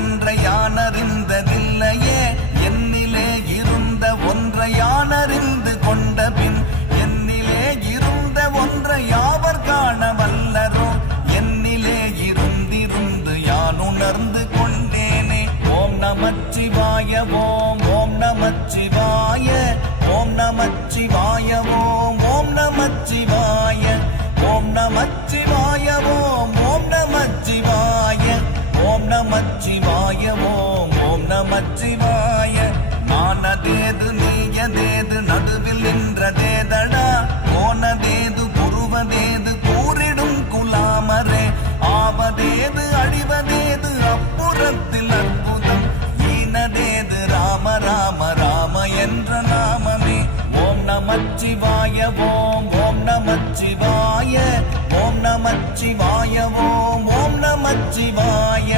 ஒன்றை யானறிந்ததில்லையே என்னிலே இருந்த ஒன்றை யானறிந்து கொண்ட பின் என்னிலே இருந்த ஒன்றை யாவர் காண வல்லரோ என்னிலே இருந்திருந்து யான் உணர்ந்து கொண்டேனே. ஓம் நமச்சிவாய ஓம் ஓம் நமச்சிவாய ஓம் நமச்சிவாய ஓம் ஓம் நமச்சிவாய ஓம் நமச்சிவாய ஓம் ஓம் நமச்சிவாய ஓம் நமச்சிவாய ஓம் ஓம் நமச்சிவாய. நானதேது நீயதேது நடுவில் நின்றதேதடா போனதேது புருவதேது கூறிடும் குலாமரே ஆவதேது அழிவதேது அப்புறத்தில் அற்புதம் ஈனதேது ராம ராம ராம என்ற நாமமே. ஓம் நமச்சிவாய ஓம் ஓம் நமச்சிவாய ஓம் நமச்சிவாய ஓம் ஓம் நமச்சிவாய.